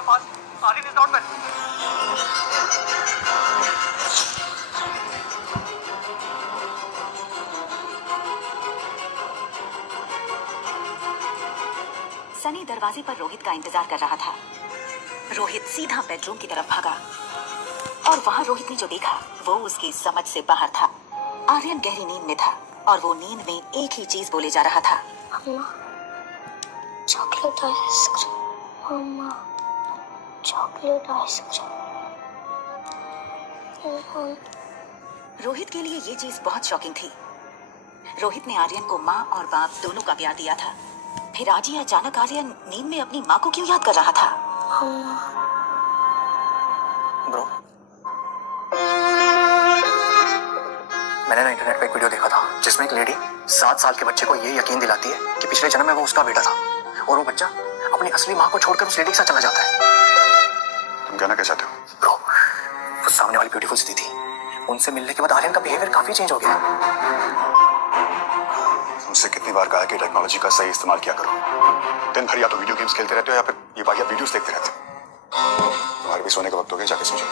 Come fast. Aryan is not well. Sunny दरवाजे पर रोहित का इंतजार कर रहा था। रोहित सीधा बेडरूम की तरफ भागा और वहां रोहित ने जो देखा वो उसकी समझ से बाहर था। आर्यन गहरी नींद में था और वो नींद में एक ही चीज बोले जा रहा था, मम्मा चॉकलेट आइसक्रीम, मम्मा चॉकलेट आइसक्रीम। रोहित के लिए ये चीज बहुत शॉकिंग थी। रोहित ने आर्यन को माँ और बाप दोनों का प्यार दिया था, फिर आज ही अचानक आर्यन नींद में अपनी माँ को क्यों याद कर रहा था? ब्रो, मैंने ना इंटरनेट पे एक वीडियो देखा था जिसमें एक लेडी 7 साल के बच्चे को ये यकीन दिलाती है कि पिछले जन्म में वो उसका बेटा था और वो बच्चा अपनी असली माँ को छोड़कर उस लेडी के साथ चला जाता है। तुम कहना क्या चाहते हो? ब्रो, वो सामने वाली ब्यूटीफुल सिटी थी, उनसे मिलने के बाद आर्यन का बिहेवियर काफी चेंज हो गया। तुमसे कितनी बार कहा कि टेक्नोलॉजी का सही इस्तेमाल किया करो। दिन भर या तो वीडियो गेम्स खेलते रहते हो या फिर ये वाहियात वीडियोस देखते रहते हो। तुम्हारे भी सोने का वक्त हो गया, जाके सो जाओ।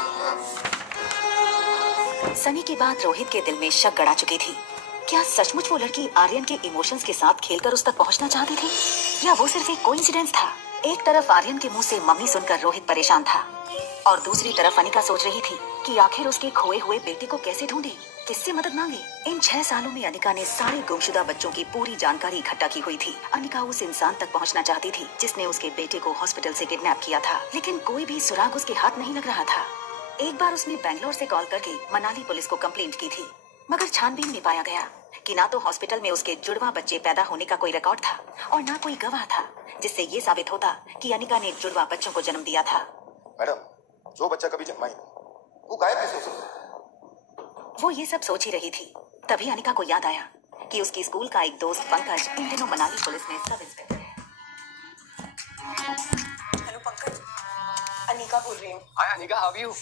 सनी की बात रोहित के दिल में शक गड़ा चुकी थी। क्या सचमुच वो लड़की आर्यन के इमोशंस के साथ खेलकर उस तक पहुंचना चाहती थी या वो सिर्फ एक कोइंसिडेंस था? एक तरफ आर्यन के मुंह से मम्मी सुनकर रोहित परेशान था और दूसरी तरफ अनिका सोच रही थी कि आखिर उसके खोए हुए बेटे को कैसे ढूंढे, किससे मदद मांगे। इन 6 सालों में अनिका ने सारे गुमशुदा बच्चों की पूरी जानकारी इकट्ठा की हुई थी। अनिका उस इंसान तक पहुंचना चाहती थी जिसने उसके बेटे को हॉस्पिटल से किडनैप किया था, लेकिन कोई भी सुराग उसके हाथ नहीं लग रहा था। एक बार उसने बैंगलोर से कॉल करके मनाली पुलिस को कंप्लेंट की थी, मगर छानबीन में पाया गया कि ना तो हॉस्पिटल में उसके जुड़वा बच्चे पैदा होने का कोई रिकॉर्ड था और ना कोई गवाह था जिससे ये साबित होता कि अनिका ने जुड़वा बच्चों को जन्म दिया था। मैडम, जो बच्चा कभी जन्मा ही नहीं, वो गायब कैसे हो सकता है? वो ये सब सोच ही रही थी, तभी अनिका को याद आया कि उसकी स्कूल का एक दोस्त पंकज इन दिनों मनाली पुलिस में सब इंस्पेक्टर है। हेलो पंकज, अनिका बोल रही हूँ। Hi Anika, how are you?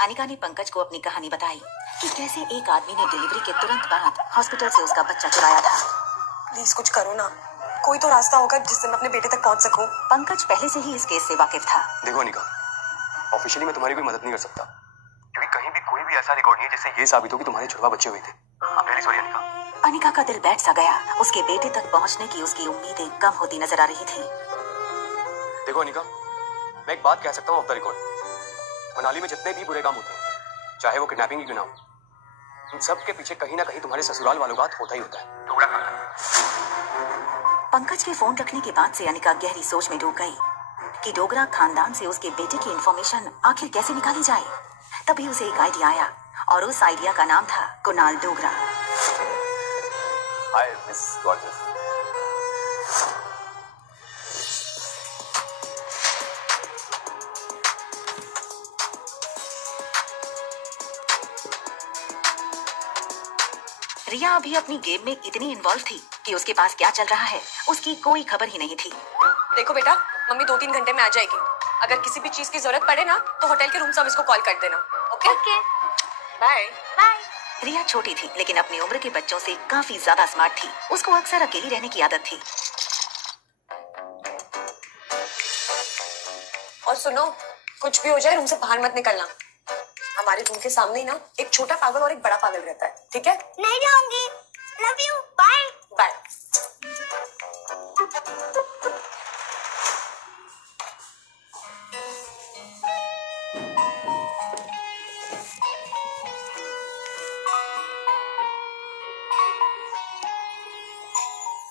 Anika ने पंकज को अपनी कहानी बताई कि कैसे एक आदमी ने डिलीवरी के तुरंत बाद हॉस्पिटल से उसका बच्चा चुराया था। प्लीज कुछ करो ना, कोई तो रास्ता होगा जिससे मैं अपने बेटे तक पहुँच सकूँ। पंकज पहले से ही इस केस से वाकिफ था। देखो अनिका, ऑफिशियली मैं तुम्हारी कोई मदद नहीं कर सकता क्योंकि कहीं भी कोई भी ऐसा रिकॉर्ड नहीं है जिससे ये साबित हो कि तुम्हारे जुड़वा बच्चे हुए थे। I'm really sorry Anika. Anika का दिल बैठ सा गया। उसके बेटे तक पहुंचने की उसकी उम्मीदें कम होती नजर आ रही थी। देखो अनिका, मैं एक बात कह सकता हूँ ऑफ द रिकॉर्ड, मनाली में जितने भी बुरे काम होते हैं, चाहे वो किडनैपिंग ही क्यों ना हो, इन सब के पीछे कहीं ना कहीं तुम्हारे ससुराल वालों का हाथ होता ही होता है। टुकड़ा खाना। पंकज के फोन रखने के बाद से अनिका गहरी सोच में डूब गई कि डोगरा खानदान से उसके बेटे की इंफॉर्मेशन आखिर कैसे निकाली जाए। तभी उसे एक आइडिया आया और उस आइडिया का नाम था Kunal Dogra. Hi miss gorgeous. Riya अभी अपनी गेम में इतनी इन्वॉल्व थी कि उसके पास क्या चल रहा है उसकी कोई खबर ही नहीं थी। देखो बेटा, मम्मी 2-3 घंटे में आ जाएगी। अगर किसी भी चीज की जरूरत पड़े ना तो होटल के रूम सर्विस को कॉल कर देना। Okay okay, bye bye. Riya छोटी थी लेकिन अपनी उम्र के बच्चों से काफी ज्यादा स्मार्ट थी। उसको अक्सर अकेली रहने की आदत थी। और सुनो, कुछ भी हो जाए रूम से बाहर मत निकलना। हमारे रूम के सामने ही ना एक छोटा पागल और एक बड़ा पागल रहता है, ठीक है? नहीं जाऊंगी। Love you, bye bye.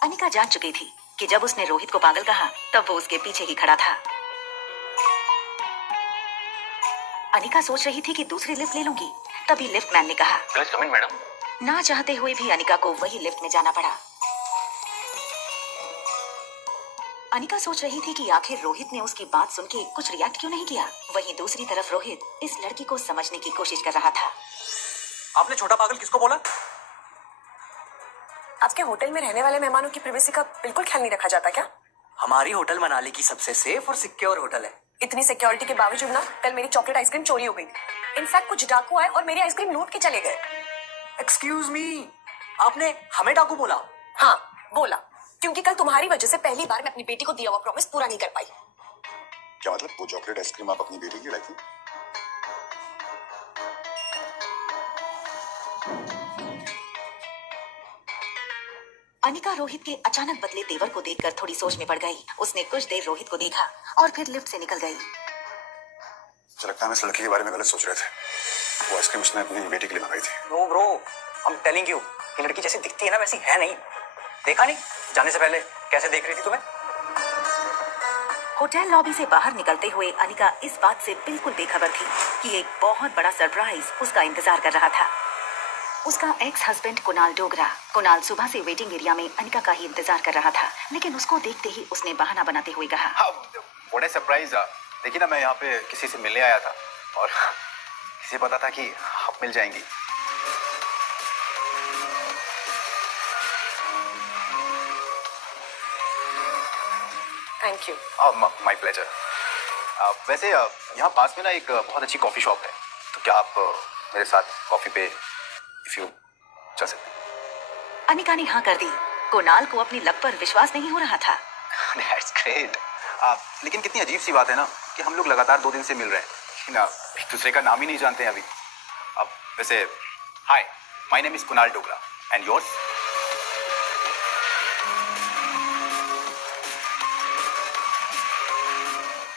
Anika जान चुकी थी कि जब उसने रोहित को पागल कहा तब वो उसके पीछे ही खड़ा था। अनिका सोच रही थी कि दूसरी लिफ्ट ले लूंगी, तभी लिफ्ट मैन ने कहा, प्लीज कम इन मैडम। ना चाहते हुए भी अनिका को वही लिफ्ट में जाना पड़ा। अनिका सोच रही थी कि आखिर रोहित ने उसकी बात सुन के कुछ रिएक्ट क्यों नहीं किया। वहीं दूसरी तरफ रोहित इस लड़की को समझने की कोशिश कर रहा था। आपने छोटा पागल किसको बोला? आपके होटल में रहने वाले मेहमानों की प्राइवेसी का बिल्कुल ख्याल नहीं रखा जाता क्या? हमारी होटल मनाली की सबसे सेफ और सिक्योर होटल है। इतनी सिक्योरिटी के बावजूद ना कल मेरी चॉकलेट आइसक्रीम चोरी हो गई। इनफैक्ट कुछ डाकू आए और मेरी आइसक्रीम लूट के चले गए। एक्सक्यूज मी, आपने हमें डाकू बोला? हाँ बोला, क्योंकि कल तुम्हारी वजह से पहली बार मैं अपनी बेटी को दिया हुआ प्रॉमिस पूरा नहीं कर पाई। क्या मतलब? वो चॉकलेट आइसक्रीम आप अपनी बेटी की लाई थी? अनिका रोहित के अचानक बदले तेवर को देखकर थोड़ी सोच में पड़ गई। उसने कुछ देर रोहित को देखा और फिर लिफ्ट से निकल गई। मुझे लगता है हम इस लड़की के बारे में गलत सोच रहे थे। वो आइसक्रीम उसने अपनी बेटी के लिए मंगाई थी। No bro, I am telling you, ये लड़की जैसी दिखती है ना वैसी है नहीं। देखा नहीं जाने से पहले कैसे देख रही थी तुम्हें? होटल लॉबी से बाहर निकलते हुए अनिका इस बात से बिल्कुल बेखबर थी कि एक बहुत बड़ा सरप्राइज उसका इंतजार कर रहा था। उसका एक्स हस्बैंड कुणाल डोगरा। कुणाल सुबह से वेटिंग एरिया में अनिका का ही इंतजार कर रहा था, लेकिन उसको देखते ही उसने बहाना बनाते हुए कहा, बड़े सरप्राइज। देखिए ना, मैं यहाँ पे किसी से मिलने आया था और किसे पता था कि आप मिल जाएंगी। Thank you. My pleasure. वैसे यहाँ पास में ना एक बहुत अच्छी कॉफी शॉप है, तो क्या आप मेरे साथ कॉफी पे इफ यू चल सकते हैं? अनिका ने हाँ कर दी। कुणाल को अपनी लक पर विश्वास नहीं हो रहा था। That's great. लेकिन कितनी अजीब सी बात है ना कि हम लोग लगातार 2 दिन से मिल रहे हैं, लेकिन एक दूसरे का नाम ही नहीं जानते हैं अभी। अब वैसे, hi, my name is Kunal Dogra and yours?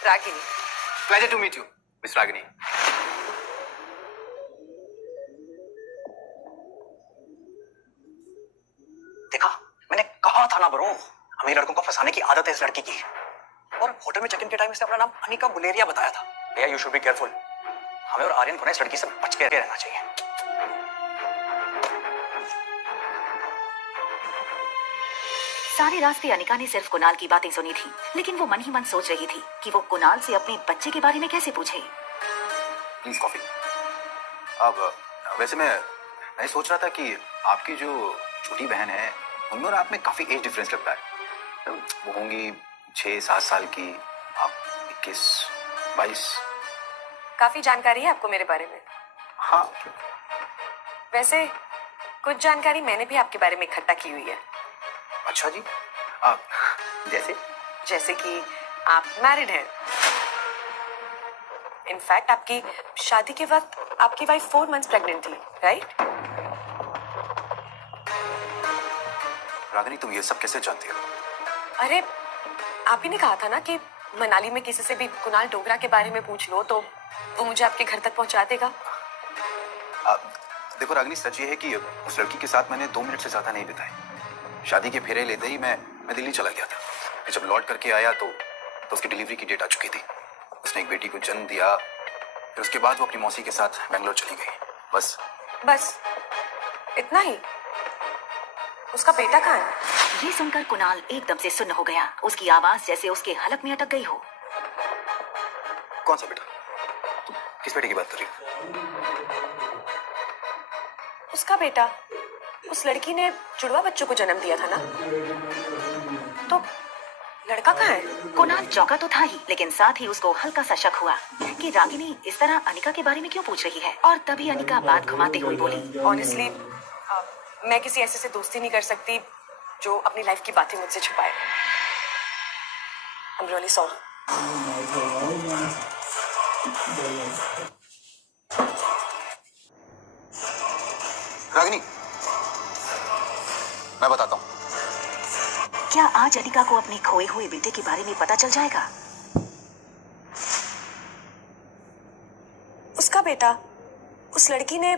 Ragini. Pleasure to meet you, miss Ragini. देखा, मैंने कहा था ना ब्रो, हमें लड़कों को फंसाने की आदत है इस लड़की की। और होटल में चेक इन के टाइम इसने अपना नाम अनिका बुलेरिया बताया था। भैया यू शुड बी केयरफुल। हमें और आर्यन को ना इस लड़की से बच के रहना चाहिए। सारे रास्ते अनिका ने सिर्फ कुणाल की बातें सुनी थी, लेकिन वो मन ही मन सोच रही थी कि वो कुणाल से अपने बच्चे के बारे में कैसे पूछे। Please coffee. अब वैसे मैं सोच रहा था कि आपकी जो छोटी बहन है, उनमें और आप में काफी एज डिफरेंस लगता है। वो होंगी 6-7 साल की, आप 21-22। काफी जानकारी है आपको मेरे बारे में। हाँ। वैसे कुछ जानकारी मैंने भी आपके बारे में इकट्ठा की हुई है। अच्छा जी। जैसे कि आप मैरिड हैं। इनफैक्ट आपकी शादी के वक्त आपकी वाइफ 4 मंथ्स प्रेग्नेंट थी, राइट? रागिनी, तुम ये सब कैसे जानती हो? अरे आप ही ने कहा था ना कि मनाली में किसी से भी कुणाल डोगरा के बारे में पूछ लो तो वो मुझे आपके घर तक पहुंचा देगा। देखो रागिनी, सच ये है कि उस लड़की के साथ मैंने 2 मिनट से ज्यादा नहीं बिताए। शादी के फेरे लेते ही मैं दिल्ली चला गया था। मैं जब लौट करके आया तो उसकी डिलीवरी की डेट आ चुकी थी। उसने एक बेटी को जन्म दिया, फिर उसके बाद वो अपनी मौसी के साथ बेंगलोर चली गई। बस इतना ही? उसका बेटा कहाँ है? ये सुनकर कुणाल एकदम से सुन्न हो गया। उसकी आवाज जैसे उसके हलक में अटक गई हो। कौन सा बेटा? तुम किस बेटे की बात कर रही हो? उसका बेटा। उस लड़की ने जुड़वा बच्चों को जन्म दिया था ना, तो लड़का कहाँ है? कुणाल चौंका तो था ही, लेकिन साथ ही उसको हल्का सा शक हुआ कि रागिनी इस तरह अनिका के बारे में क्यों पूछ रही है। और तभी अनिका बात घुमाते हुए बोली, ऑनेस्टली मैं किसी ऐसे से दोस्ती नहीं कर सकती जो अपनी लाइफ की बातें मुझसे छुपाए। I am really sorry. Ragini, मैं बताता हूँ। क्या आज अनिका को अपने खोए हुए बेटे के बारे में पता चल जाएगा? उसका बेटा। उस लड़की ने